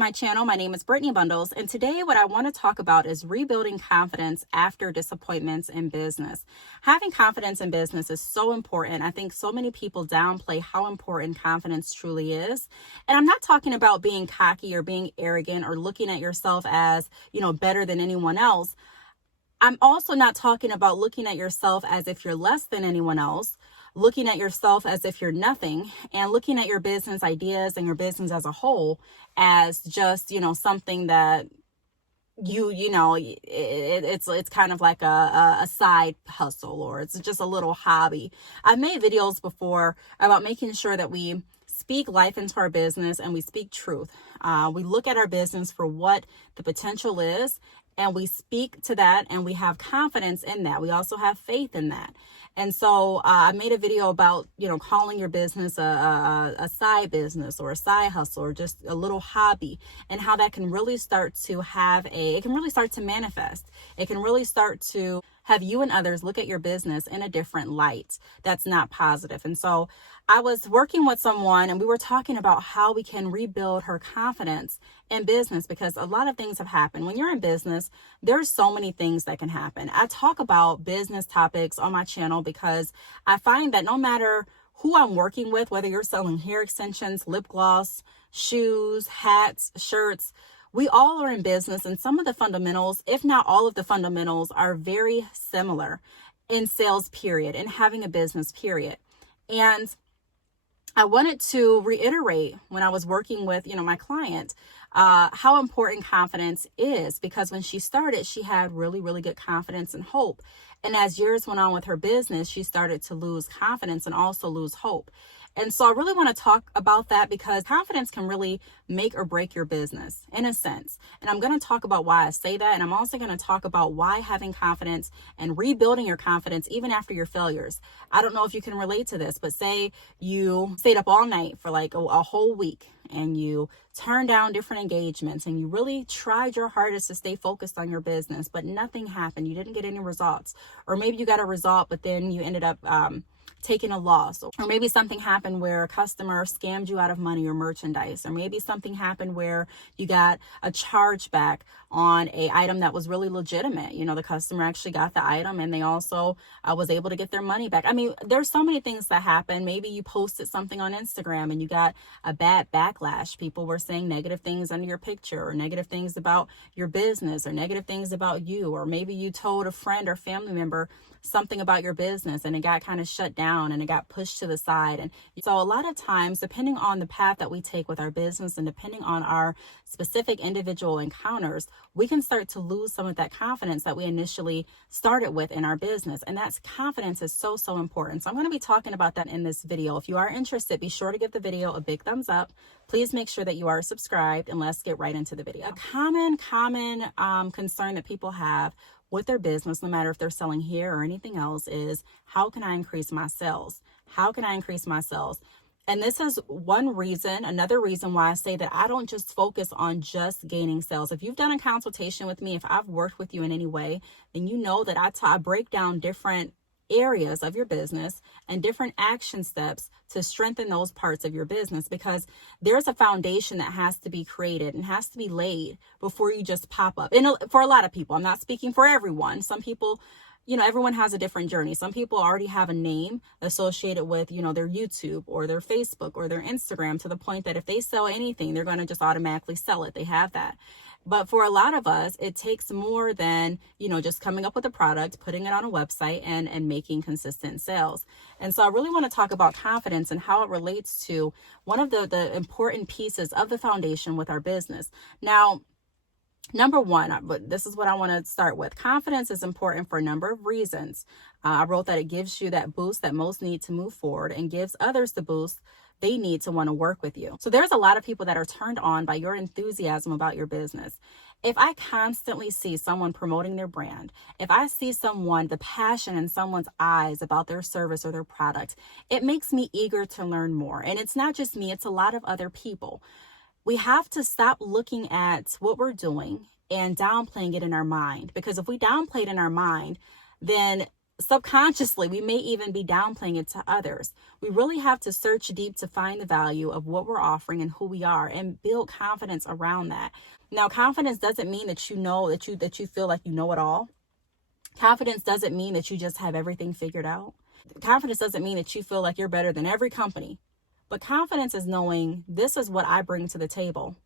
my channel. My name is Brittney Bundles, and today what I want to talk about is rebuilding confidence after disappointments in business. Having confidence in business is so important. I think so many people downplay how important confidence truly is. And I'm not talking about being cocky or being arrogant or looking at yourself as, better than anyone else. I'm also not talking about looking at yourself as if you're less than anyone else, looking at yourself as if you're nothing, and looking at your business ideas and your business as a whole as just, something that it's kind of like a side hustle, or it's just a little hobby. I've made videos before about making sure that we speak life into our business and we speak truth. We look at our business for what the potential is, and we speak to that, and we have confidence in that. We also have faith in that. And so I made a video about, calling your business a side business or a side hustle or just a little hobby, and how that can really start to manifest. It can really start to have you and others look at your business in a different light that's not positive. And so I was working with someone, and we were talking about how we can rebuild her confidence in business, because a lot of things have happened. When you're in business, there's so many things that can happen. I talk about business topics on my channel because I find that no matter who I'm working with, whether you're selling hair extensions, lip gloss, shoes, hats, shirts, we all are in business, and some of the fundamentals, if not all of the fundamentals, are very similar in sales, period, and having a business, period. And I wanted to reiterate when I was working with, my client, how important confidence is, because when she started, she had really, really good confidence and hope. And as years went on with her business, she started to lose confidence and also lose hope. And so I really want to talk about that, because confidence can really make or break your business in a sense. And I'm going to talk about why I say that. And I'm also going to talk about why having confidence and rebuilding your confidence, even after your failures. I don't know if you can relate to this, but say you stayed up all night for like a whole week, and you turned down different engagements, and you really tried your hardest to stay focused on your business, but nothing happened. You didn't get any results. Or maybe you got a result, but then you ended up taking a loss. Or maybe something happened where a customer scammed you out of money or merchandise. Or maybe something happened where you got a chargeback on a item that was really legitimate. The customer actually got the item, and they also was able to get their money back. I mean, there's so many things that happen. Maybe you posted something on Instagram and you got a bad backlash. People were saying negative things under your picture, or negative things about your business, or negative things about you. Or maybe you told a friend or family member something about your business, and it got kind of shut down, and it got pushed to the side. And so a lot of times, depending on the path that we take with our business, and depending on our specific individual encounters, we can start to lose some of that confidence that we initially started with in our business. And that's confidence is so, so important. So I'm going to be talking about that in this video. If you are interested, be sure to give the video a big thumbs up. Please make sure that you are subscribed, and let's get right into the video. A common concern that people have with their business, no matter if they're selling hair or anything else, is how can I increase my sales? How can I increase my sales? And this is another reason why I say that I don't just focus on just gaining sales. If you've done a consultation with me, if I've worked with you in any way, then you know that I break down different areas of your business and different action steps to strengthen those parts of your business, because there's a foundation that has to be created and has to be laid before you just pop up. And for a lot of people, I'm not speaking for everyone. Some people, everyone has a different journey. Some people already have a name associated with, their YouTube or their Facebook or their Instagram, to the point that if they sell anything, they're going to just automatically sell it. They have that. But for a lot of us, it takes more than, just coming up with a product, putting it on a website, and making consistent sales. And so I really want to talk about confidence and how it relates to one of the important pieces of the foundation with our business. Now, number one, but this is what I want to start with. Confidence is important for a number of reasons. I wrote that it gives you that boost that most need to move forward, and gives others the boost they need to want to work with you. So there's a lot of people that are turned on by your enthusiasm about your business. If I constantly see someone promoting their brand, if I see the passion in someone's eyes about their service or their product, it makes me eager to learn more. And it's not just me, it's a lot of other people. We have to stop looking at what we're doing and downplaying it in our mind, because if we downplay it in our mind, then subconsciously, we may even be downplaying it to others. We really have to search deep to find the value of what we're offering and who we are, and build confidence around that. Now, confidence doesn't mean that you know that you feel like you know it all. Confidence doesn't mean that you just have everything figured out. Confidence doesn't mean that you feel like you're better than every company. But confidence is knowing this is what I bring to the table,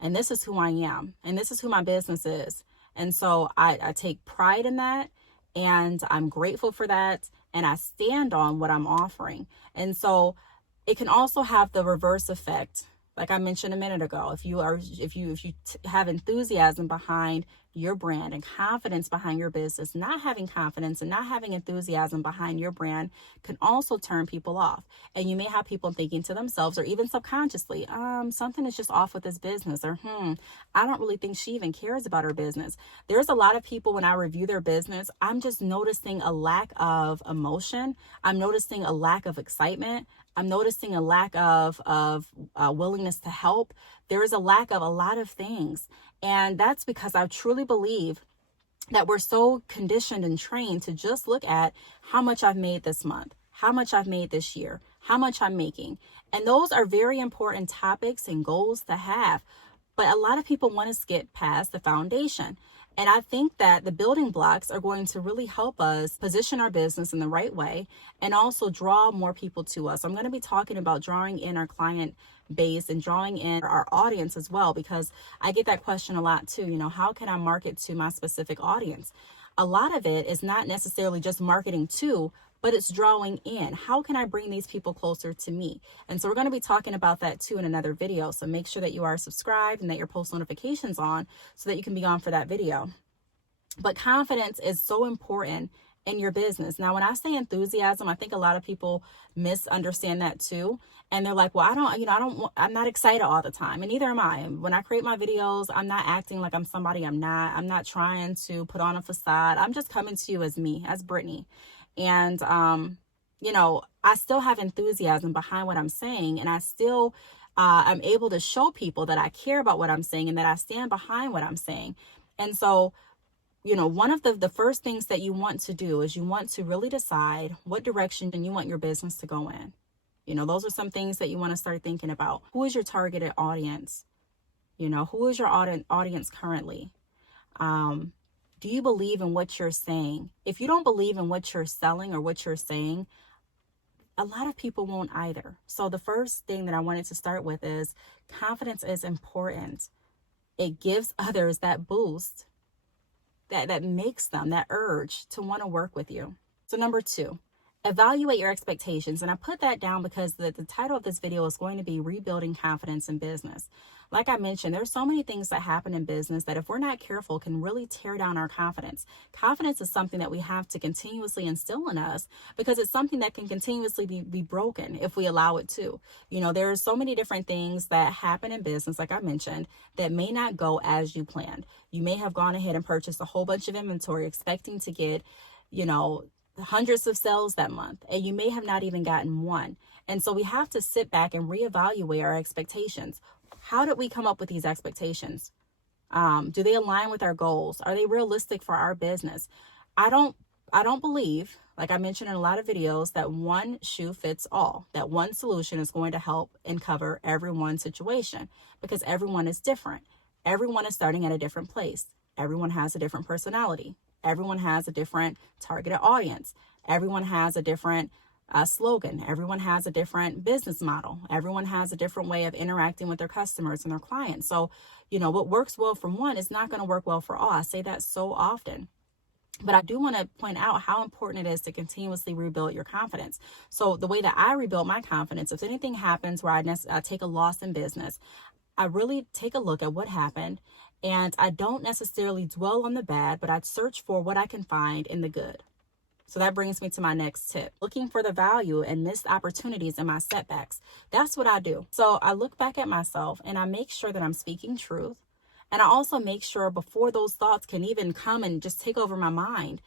and this is who I am, and this is who my business is. And so I take pride in that, and I'm grateful for that, and I stand on what I'm offering. And so it can also have the reverse effect. Like I mentioned a minute ago, if you have enthusiasm behind your brand and confidence behind your business, not having confidence and not having enthusiasm behind your brand can also turn people off. And you may have people thinking to themselves, or even subconsciously, something is just off with this business, or I don't really think she even cares about her business. There's a lot of people, when I review their business, I'm just noticing a lack of emotion. I'm noticing a lack of excitement. I'm noticing a lack of willingness to help. There is a lack of a lot of things. And that's because I truly believe that we're so conditioned and trained to just look at how much I've made this month, how much I've made this year, how much I'm making. And those are very important topics and goals to have. But a lot of people want to skip past the foundation. And I think that the building blocks are going to really help us position our business in the right way and also draw more people to us. I'm going to be talking about drawing in our client base and drawing in our audience as well, because I get that question a lot too. How can I market to my specific audience? A lot of it is not necessarily just marketing to, but it's drawing in. How can I bring these people closer to me? And so we're going to be talking about that too in another video. So make sure that you are subscribed and that your post notifications on so that you can be on for that video. But confidence is so important in your business. Now, when I say enthusiasm, I think a lot of people misunderstand that too. And they're like, well, I'm not excited all the time. And neither am I. When I create my videos, I'm not acting like I'm somebody I'm not. I'm not trying to put on a facade. I'm just coming to you as me, as Brittney. And, I still have enthusiasm behind what I'm saying. And I still, I'm able to show people that I care about what I'm saying and that I stand behind what I'm saying. And so, one of the first things that you want to do is you want to really decide what direction you want your business to go in. Those are some things that you want to start thinking about. Who is your targeted audience? Who is your audience currently? Do you believe in what you're saying? If you don't believe in what you're selling or what you're saying, a lot of people won't either. So the first thing that I wanted to start with is confidence is important. It gives others that boost that makes them that urge to want to work with you. So number 2, evaluate your expectations. And I put that down because the title of this video is going to be Rebuilding Confidence in Business. Like I mentioned, there's so many things that happen in business that if we're not careful can really tear down our confidence. Confidence is something that we have to continuously instill in us because it's something that can continuously be broken if we allow it to. There are so many different things that happen in business, like I mentioned, that may not go as you planned. You may have gone ahead and purchased a whole bunch of inventory expecting to get, hundreds of sales that month, and you may have not even gotten one. And so we have to sit back and reevaluate our expectations. How did we come up with these expectations? Do they align with our goals? Are they realistic for our business? I don't believe, like I mentioned in a lot of videos, that one shoe fits all, that one solution is going to help and cover everyone's situation, because everyone is different. Everyone is starting at a different place. Everyone has a different personality. Everyone has a different targeted audience. Everyone has a different slogan. Everyone has a different business model. Everyone has a different way of interacting with their customers and their clients. So, what works well for one is not going to work well for all. I say that so often. But I do want to point out how important it is to continuously rebuild your confidence. So the way that I rebuild my confidence, if anything happens where I take a loss in business, I really take a look at what happened, and I don't necessarily dwell on the bad, but I search for what I can find in the good. So that brings me to my next tip. Looking for the value and missed opportunities in my setbacks. That's what I do. So I look back at myself and I make sure that I'm speaking truth. And I also make sure before those thoughts can even come and just take over my mind,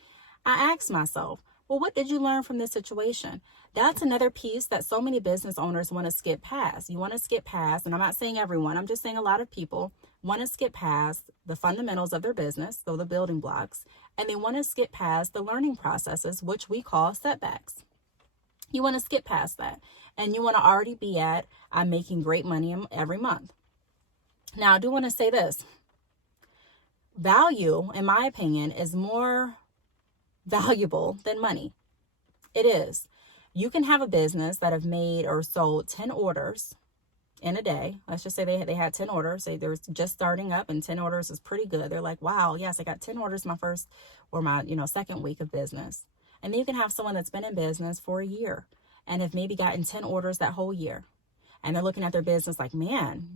I ask myself, Well, what did you learn from this situation? That's another piece that so many business owners want to skip past. You want to skip past, and I'm not saying everyone, I'm just saying a lot of people want to skip past the fundamentals of their business, so the building blocks, and they want to skip past the learning processes, which we call setbacks. You want to skip past that, and you want to already be at, I'm making great money every month. Now, I do want to say this. Value, in my opinion, is more valuable than money. It is. You can have a business that have made or sold 10 orders in a day. Let's just say they had 10 orders. Say they're just starting up, and 10 orders is pretty good. They're like, wow, yes, I got 10 orders my first or my second week of business. And then you can have someone that's been in business for a year and have maybe gotten 10 orders that whole year. And they're looking at their business like, man,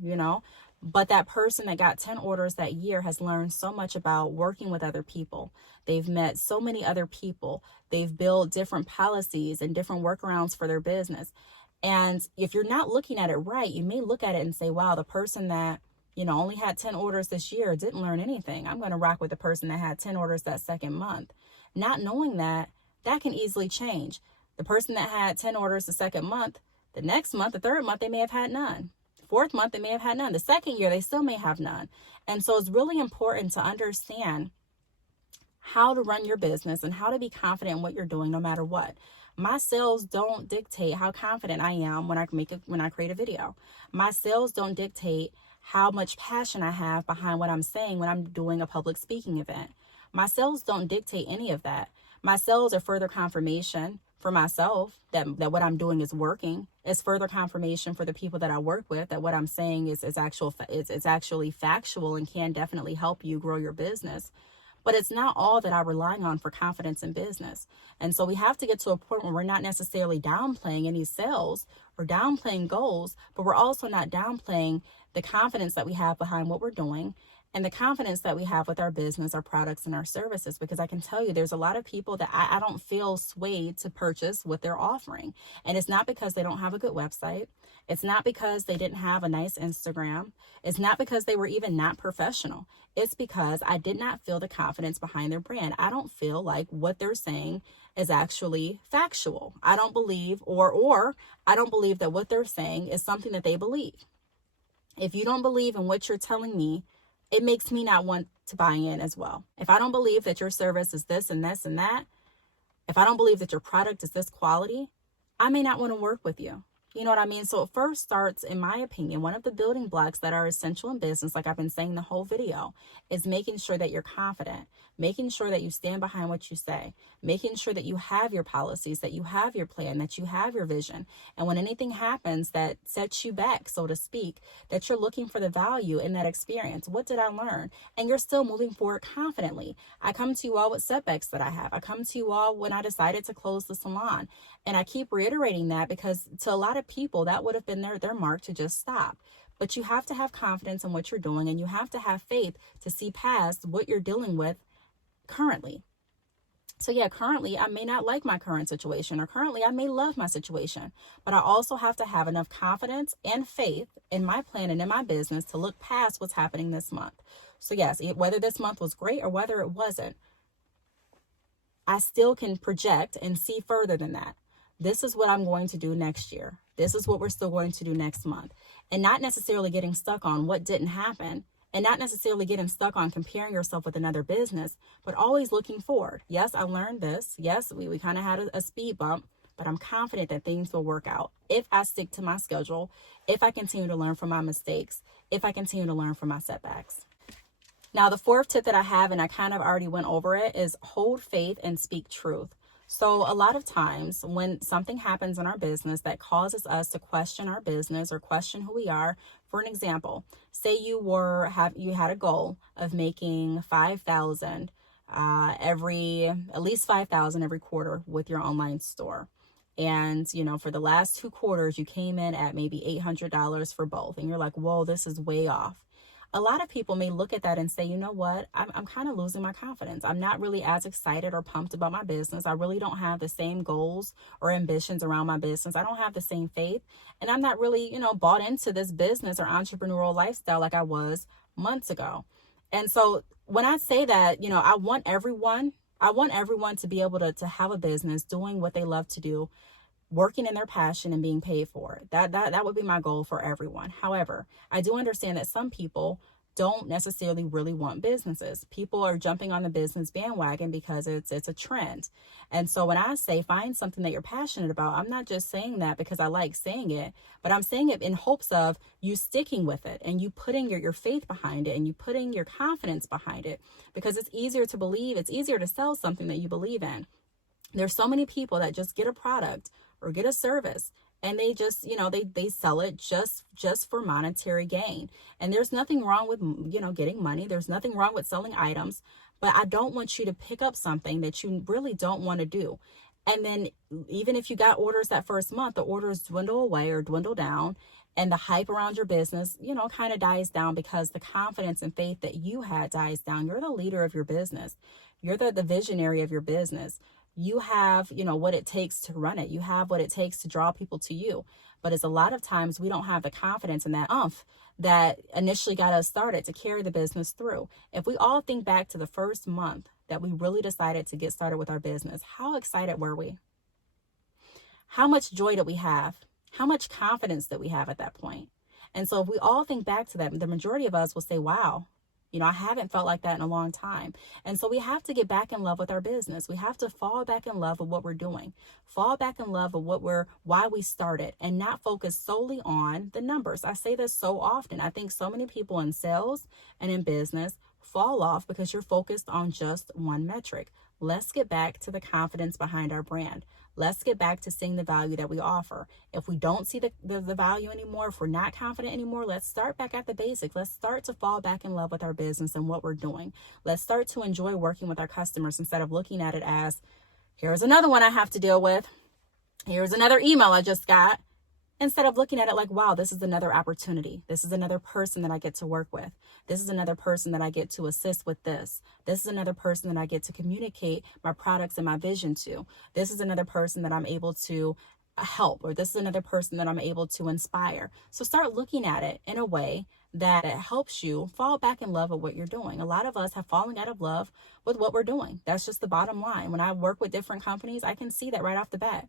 but that person that got 10 orders that year has learned so much about working with other people. They've met so many other people. They've built different policies and different workarounds for their business. And if you're not looking at it right, you may look at it and say, wow, the person that, only had 10 orders this year didn't learn anything. I'm going to rock with the person that had 10 orders that second month. Not knowing that can easily change. The person that had 10 orders the second month, the next month, the third month, they may have had none. Fourth month, they may have had none. The second year, they still may have none. And so it's really important to understand how to run your business and how to be confident in what you're doing no matter what. My sales don't dictate how confident I am when I create a video. My sales don't dictate how much passion I have behind what I'm saying when I'm doing a public speaking event. My sales don't dictate any of that. My sales are further confirmation for myself that what I'm doing is working. It's further confirmation for the people that I work with that what I'm saying is actually factual and can definitely help you grow your business. But it's not all that I'm relying on for confidence in business. And so we have to get to a point where we're not necessarily downplaying any sales or downplaying goals, but we're also not downplaying the confidence that we have behind what we're doing and the confidence that we have with our business, our products, and our services. Because I can tell you there's a lot of people that I don't feel swayed to purchase what they're offering. And it's not because they don't have a good website. It's not because they didn't have a nice Instagram. It's not because they were even not professional. It's because I did not feel the confidence behind their brand. I don't feel like what they're saying is actually factual. I don't believe or I don't believe that what they're saying is something that they believe. If you don't believe in what you're telling me, it makes me not want to buy in as well. If I don't believe that your service is this and this and that, if I don't believe that your product is this quality, I may not want to work with you. You know what I mean? So it first starts, in my opinion, one of the building blocks that are essential in business, like I've been saying the whole video, is making sure that you're confident, making sure that you stand behind what you say, making sure that you have your policies, that you have your plan, that you have your vision. And when anything happens that sets you back, so to speak, that you're looking for the value in that experience. What did I learn? And you're still moving forward confidently. I come to you all with setbacks that I have. I come to you all when I decided to close the salon. And I keep reiterating that because to a lot of people, that would have been their mark to just stop. But you have to have confidence in what you're doing, and you have to have faith to see past what you're dealing with currently. So yeah, currently I may not like my current situation, or currently I may love my situation, but I also have to have enough confidence and faith in my plan and in my business to look past what's happening this month. So yes, whether this month was great or whether it wasn't, I still can project and see further than that. This is what I'm going to do next year. This is what we're still going to do next month. And not necessarily getting stuck on what didn't happen, and not necessarily getting stuck on comparing yourself with another business, but always looking forward. Yes, I learned this. Yes, we kind of had a speed bump, but I'm confident that things will work out if I stick to my schedule, if I continue to learn from my mistakes, if I continue to learn from my setbacks. Now, the fourth tip that I have, and I kind of already went over it, is hold faith and speak truth. So a lot of times when something happens in our business that causes us to question our business or question who we are, for an example, say you had a goal of making $5,000 at least $5,000 every quarter with your online store. And, for the last 2 quarters, you came in at maybe $800 for both. And you're like, whoa, this is way off. A lot of people may look at that and say, you know what, I'm kind of losing my confidence. I'm not really as excited or pumped about my business. I really don't have the same goals or ambitions around my business. I don't have the same faith. And I'm not really, bought into this business or entrepreneurial lifestyle like I was months ago. And so when I say that, I want everyone I want everyone to be able to have a business doing what they love to do, working in their passion and being paid for it. That would be my goal for everyone. However, I do understand that some people don't necessarily really want businesses. People are jumping on the business bandwagon because it's a trend. And so when I say find something that you're passionate about, I'm not just saying that because I like saying it, but I'm saying it in hopes of you sticking with it and you putting your faith behind it and you putting your confidence behind it, because it's easier to believe, it's easier to sell something that you believe in. There's so many people that just get a product or get a service and they just, they sell it just for monetary gain. And there's nothing wrong with, getting money. There's nothing wrong with selling items, but I don't want you to pick up something that you really don't want to do. And then even if you got orders that first month, the orders dwindle away or dwindle down, and the hype around your business, kind of dies down because the confidence and faith that you had dies down. You're the leader of your business. You're the visionary of your business. You have, what it takes to run it. You have what it takes to draw people to you. But it's a lot of times we don't have the confidence and that oomph that initially got us started to carry the business through. If we all think back to the first month that we really decided to get started with our business, how excited were we? How much joy did we have? How much confidence did we have at that point? And so if we all think back to that, the majority of us will say, wow, I haven't felt like that in a long time. And so we have to get back in love with our business. We have to fall back in love with what we're doing, fall back in love with why we started, and not focus solely on the numbers. I say this so often. I think so many people in sales and in business fall off because you're focused on just one metric. Let's get back to the confidence behind our brand. Let's get back to seeing the value that we offer. If we don't see the value anymore, if we're not confident anymore, let's start back at the basics. Let's start to fall back in love with our business and what we're doing. Let's start to enjoy working with our customers instead of looking at it as, here's another one I have to deal with. Here's another email I just got. Instead of looking at it like, wow, this is another opportunity. This is another person that I get to work with. This is another person that I get to assist with this. This is another person that I get to communicate my products and my vision to. This is another person that I'm able to help, or this is another person that I'm able to inspire. So start looking at it in a way that it helps you fall back in love with what you're doing. A lot of us have fallen out of love with what we're doing. That's just the bottom line. When I work with different companies, I can see that right off the bat.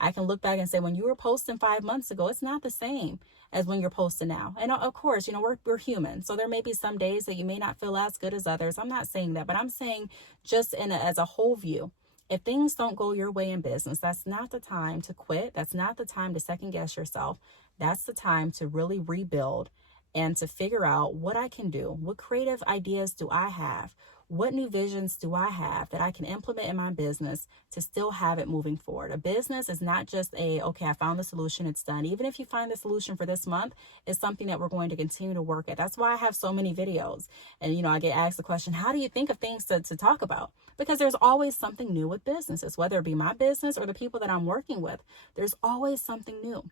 I can look back and say, when you were posting 5 months ago, it's not the same as when you're posting now. And of course, we're human. So there may be some days that you may not feel as good as others. I'm not saying that, but I'm saying just as a whole view. If things don't go your way in business, that's not the time to quit. That's not the time to second guess yourself. That's the time to really rebuild and to figure out what I can do. What creative ideas do I have? What new visions do I have that I can implement in my business to still have it moving forward? A business is not just okay, I found the solution, it's done. Even if you find the solution for this month, it's something that we're going to continue to work at. That's why I have so many videos. And, I get asked the question, how do you think of things to talk about? Because there's always something new with businesses, whether it be my business or the people that I'm working with. There's always something new.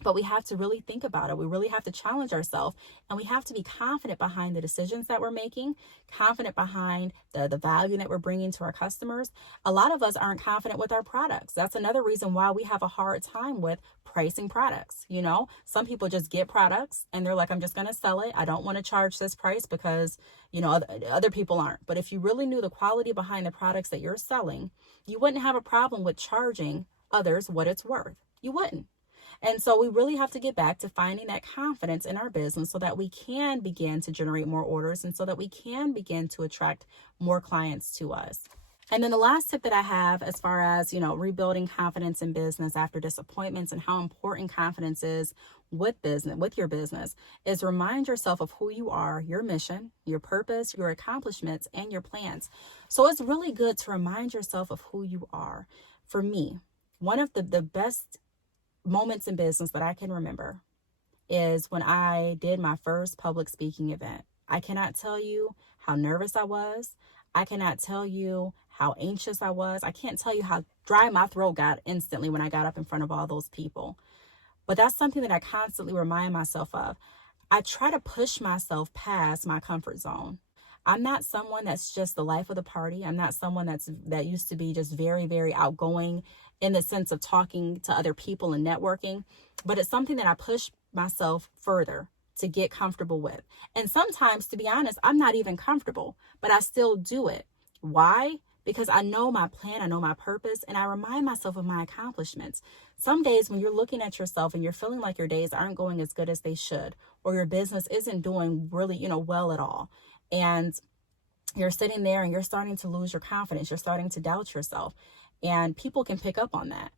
But we have to really think about it. We really have to challenge ourselves, and we have to be confident behind the decisions that we're making, confident behind the value that we're bringing to our customers. A lot of us aren't confident with our products. That's another reason why we have a hard time with pricing products. Some people just get products and they're like, I'm just going to sell it. I don't want to charge this price because, other people aren't. But if you really knew the quality behind the products that you're selling, you wouldn't have a problem with charging others what it's worth. You wouldn't. And so we really have to get back to finding that confidence in our business so that we can begin to generate more orders and so that we can begin to attract more clients to us. And then the last tip that I have as far as, rebuilding confidence in business after disappointments and how important confidence is with your business is remind yourself of who you are, your mission, your purpose, your accomplishments, and your plans. So it's really good to remind yourself of who you are. For me, one of the best moments in business that I can remember is when I did my first public speaking event. I cannot tell you how nervous I was. I cannot tell you how anxious I was. I can't tell you how dry my throat got instantly when I got up in front of all those people. But that's something that I constantly remind myself of. I try to push myself past my comfort zone. I'm not someone that's just the life of the party. I'm not someone that used to be just very, very outgoing in the sense of talking to other people and networking, but it's something that I push myself further to get comfortable with. And sometimes, to be honest, I'm not even comfortable, but I still do it. Why? because I know my plan, I know my purpose, and I remind myself of my accomplishments. Some days when you're looking at yourself and you're feeling like your days aren't going as good as they should, or your business isn't doing really, well at all, and you're sitting there and you're starting to lose your confidence, you're starting to doubt yourself, and people can pick up on that.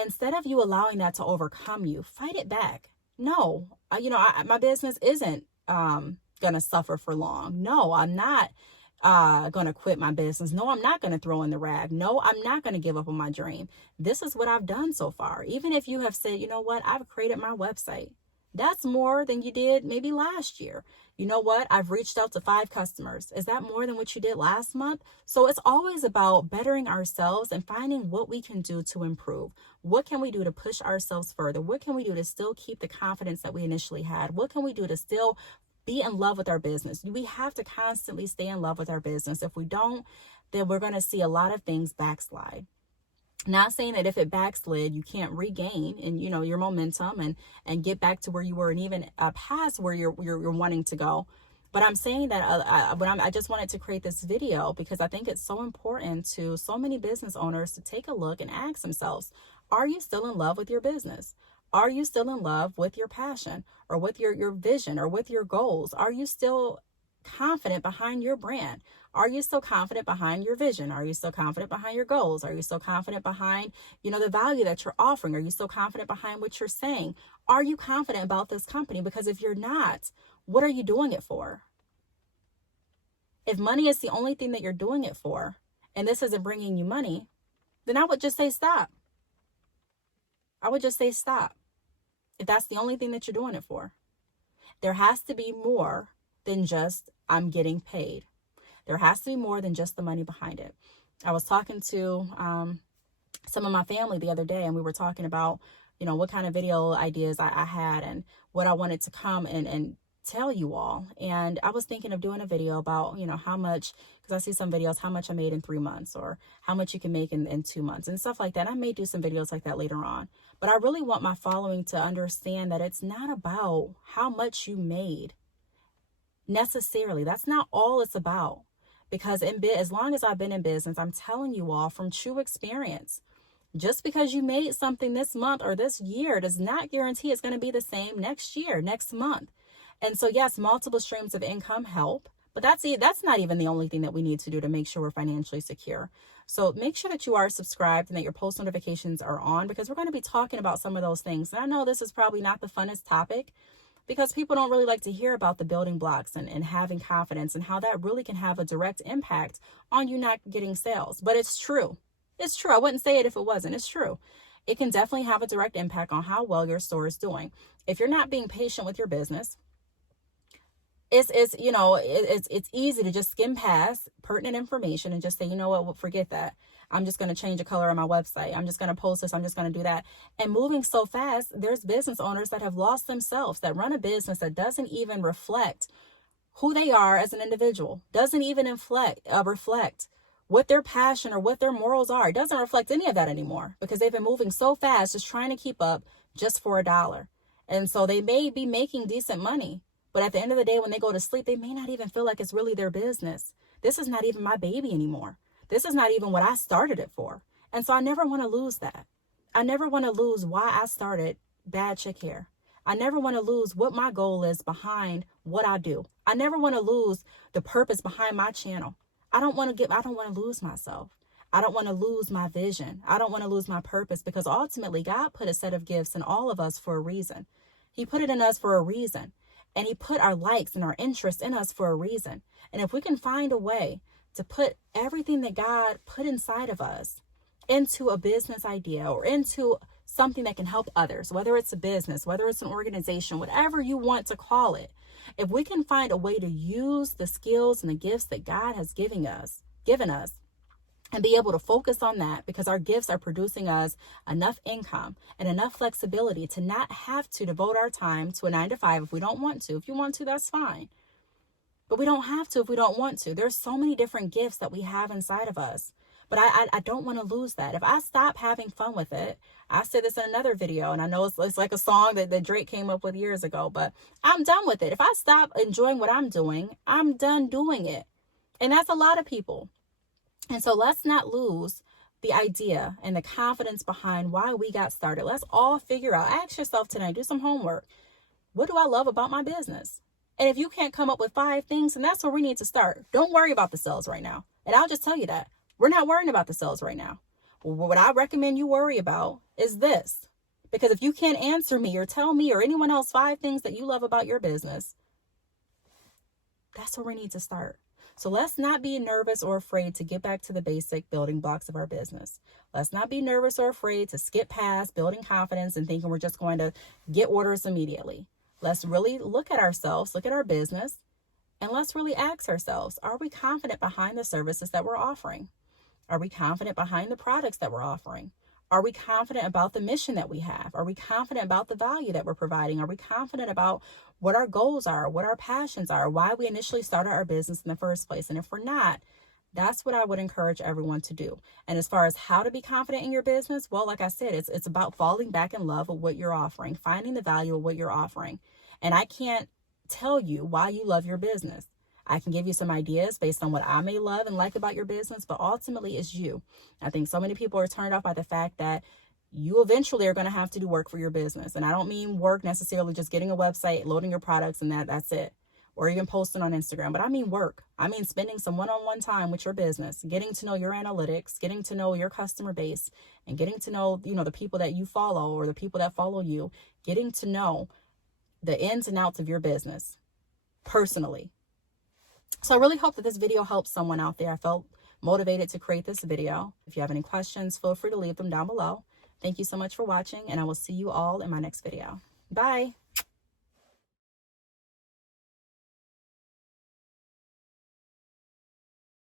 Instead of you allowing that to overcome you, fight it back. No, my business isn't going to suffer for long. No, I'm not going to quit my business. No, I'm not going to throw in the rag. No, I'm not going to give up on my dream. This is what I've done so far. Even if you have said, you know what, I've created my website. That's more than you did maybe last year. You know what? I've reached out to 5 customers. Is that more than what you did last month? So it's always about bettering ourselves and finding what we can do to improve. What can we do to push ourselves further? What can we do to still keep the confidence that we initially had? What can we do to still be in love with our business? We have to constantly stay in love with our business. If we don't, then we're going to see a lot of things backslide. Not saying that if it backslid, you can't regain and your momentum and get back to where you were, and even past where you're wanting to go. But I'm saying that I just wanted to create this video because I think it's so important to so many business owners to take a look and ask themselves, are you still in love with your business? Are you still in love with your passion, or with your vision, or with your goals? Are you still confident behind your brand? Are you still confident behind your vision? Are you still confident behind your goals? Are you still confident behind, the value that you're offering? Are you still confident behind what you're saying? Are you confident about this company? Because if you're not, what are you doing it for? If money is the only thing that you're doing it for, and this isn't bringing you money, then I would just say stop. I would just say stop. If that's the only thing that you're doing it for. There has to be more than just I'm getting paid. There has to be more than just the money behind it. I was talking to some of my family the other day, and we were talking about, what kind of video ideas I had and what I wanted to come and tell you all. And I was thinking of doing a video about, how much, because I see some videos, how much I made in 3 months, or how much you can make in 2 months and stuff like that. I may do some videos like that later on. But I really want my following to understand that it's not about how much you made necessarily. That's not all it's about. Because as long as I've been in business, I'm telling you all from true experience, just because you made something this month or this year does not guarantee it's going to be the same next year, next month. And so, yes, multiple streams of income help, but that's not even the only thing that we need to do to make sure we're financially secure. So make sure that you are subscribed and that your post notifications are on, because we're going to be talking about some of those things. And I know this is probably not the funnest topic, because people don't really like to hear about the building blocks and having confidence and how that really can have a direct impact on you not getting sales. But it's true. It's true. I wouldn't say it if it wasn't. It's true. It can definitely have a direct impact on how well your store is doing. If you're not being patient with your business, it's easy to just skim past pertinent information and just say, well, forget that. I'm just going to change the color on my website. I'm just going to post this. I'm just going to do that. And moving so fast, there's business owners that have lost themselves, that run a business that doesn't even reflect who they are as an individual, doesn't even reflect what their passion or what their morals are. It doesn't reflect any of that anymore, because they've been moving so fast, just trying to keep up just for $1. And so they may be making decent money, but at the end of the day, when they go to sleep, they may not even feel like it's really their business. This is not even my baby anymore. This is not even what I started it for. And so I never want to lose that. I never want to lose why I started Bad Chick Hair. I never want to lose what my goal is behind what I do. I never want to lose the purpose behind my channel. I don't want to lose myself. I don't want to lose my vision. I don't want to lose my purpose, because ultimately God put a set of gifts in all of us for a reason. He put it in us for a reason. And he put our likes and our interests in us for a reason. And if we can find a way to put everything that God put inside of us into a business idea or into something that can help others, whether it's a business, whether it's an organization, whatever you want to call it, if we can find a way to use the skills and the gifts that God has given us, and be able to focus on that, because our gifts are producing us enough income and enough flexibility to not have to devote our time to a 9-to-5 if we don't want to. If you want to, that's fine. But we don't have to if we don't want to. There's so many different gifts that we have inside of us. But I don't want to lose that. If I stop having fun with it, I said this in another video, and I know it's like a song that Drake came up with years ago, but I'm done with it. If I stop enjoying what I'm doing, I'm done doing it. And that's a lot of people. And so let's not lose the idea and the confidence behind why we got started. Let's all figure out, ask yourself tonight, do some homework. What do I love about my business? And if you can't come up with 5 things, then that's where we need to start. Don't worry about the sales right now. And I'll just tell you that we're not worrying about the sales right now. What I recommend you worry about is this. Because if you can't answer me or tell me or anyone else 5 things that you love about your business, that's where we need to start. So let's not be nervous or afraid to get back to the basic building blocks of our business. Let's not be nervous or afraid to skip past building confidence and thinking we're just going to get orders immediately. Let's really look at ourselves, look at our business, and let's really ask ourselves, are we confident behind the services that we're offering? Are we confident behind the products that we're offering? Are we confident about the mission that we have? Are we confident about the value that we're providing? Are we confident about what our goals are, what our passions are, why we initially started our business in the first place? And if we're not, that's what I would encourage everyone to do. And as far as how to be confident in your business, well, like I said, it's about falling back in love with what you're offering, finding the value of what you're offering. And I can't tell you why you love your business. I can give you some ideas based on what I may love and like about your business, but ultimately it's you. I think so many people are turned off by the fact that you eventually are going to have to do work for your business. And I don't mean work necessarily just getting a website, loading your products, and that's it. Or even posting on Instagram. But I mean work. I mean spending some one-on-one time with your business, getting to know your analytics, getting to know your customer base, and getting to know, the people that you follow or the people that follow you, getting to know the ins and outs of your business personally. So I really hope that this video helps someone out there. I felt motivated to create this video. If you have any questions, feel free to leave them down below. Thank you so much for watching, and I will see you all in my next video. Bye.